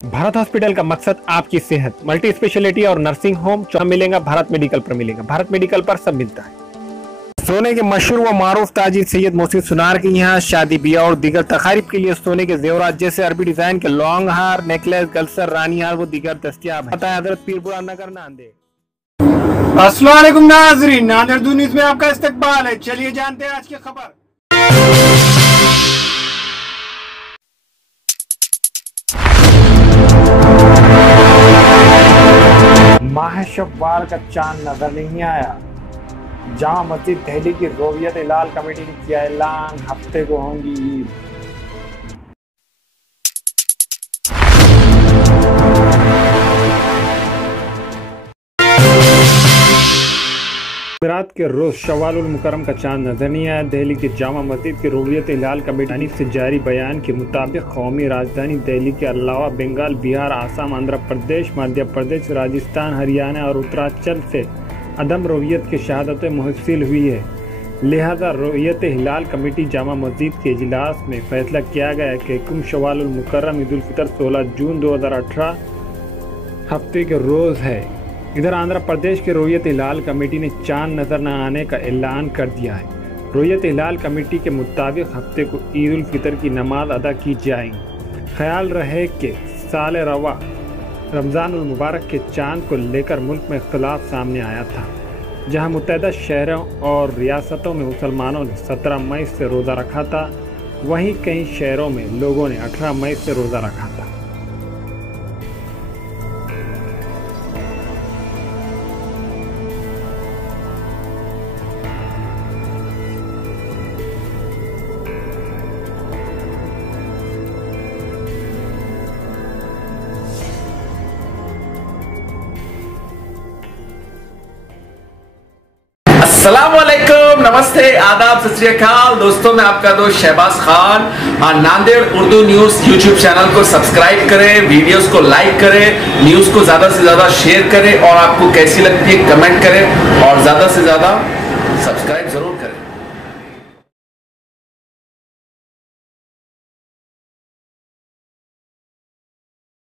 Bharat hospital का मकसद आपकी सेहत, मल्टी स्पेशलिटी और नर्सिंग होम मिलेगा। भारत मेडिकल पर मिलेगा। भारत मेडिकल पर सब मिलता है। सोने के मशहूर व मारूफ ताजिर सैयद मोहसिन सुनार के यहाँ शादी ब्याह और दीगर तकारीब के लिए सोने के जेवरात जैसे अरबी डिजाइन के लॉन्ग हार, नेकलेस, गलसर, रानी हार वो दीगर दस्तियाब है। हजरत पीरपुरा नगर, नांदेड़। अस्सलाम वालेकुम नाज़रीन, नांदेड़ न्यूज़ में आपका इस्तकबाल है। चलिए जानते हैं आज की खबर। माह शव्वाल का चांद नजर नहीं आया। जामा मस्जिद दिल्ली की रोवियत हिलाल कमेटी ने किया ऐलान, हफ्ते को होंगी ईद। रात के रोज शव्वालुल मुकर्रम का चांद नजर नहीं आया। दिल्ली की जामा मस्जिद की रोवियत हिलाल कमेटी से जारी बयान के मुताबिक कौमी राजधानी दिल्ली के अलावा बंगाल, बिहार, आसाम, आंध्र प्रदेश, मध्य प्रदेश, राजस्थान, हरियाणा और उत्तरांचल से अदम रोवियत की शहादतें मुहस्सिल हुई है। लिहाजा रोवियत हिलाल कमेटी जामा मस्जिद के इजलास में फैसला किया गया कि कुम शव्वालुल मुकर्रम ईद उल फितर 16 जून 2018 हफ्ते के रोज़ है। इधर आंध्र प्रदेश के रोवियत हिलाल कमेटी ने चांद नजर न आने का ऐलान कर दिया है। रोवियत हिलाल कमेटी के मुताबिक हफ्ते को ईद उल फितर की नमाज अदा की जाएगी। ख्याल रहे कि साल रवा रमज़ानुल मुबारक के चांद को लेकर मुल्क में इख्तलाफ सामने आया था, जहां मुत्तहिदा शहरों और रियासतों में मुसलमानों ने 17 मई से रोज़ा रखा था, वहीं कई शहरों में लोगों ने 18 मई से रोज़ा रखा था। अस्सलामुअलैकुम, नमस्ते, आदाब, सत श्री अकाल। दोस्तों, मैं आपका दोस्त Shahbaz Khan. Nanded Urdu news YouTube channel को सब्सक्राइब करें, वीडियोस को लाइक करें, न्यूज़ को ज़्यादा से ज़्यादा शेयर करें और आपको कैसी लगती है कमेंट करें और ज़्यादा से ज़्यादा सब्सक्राइब ज़रूर करें।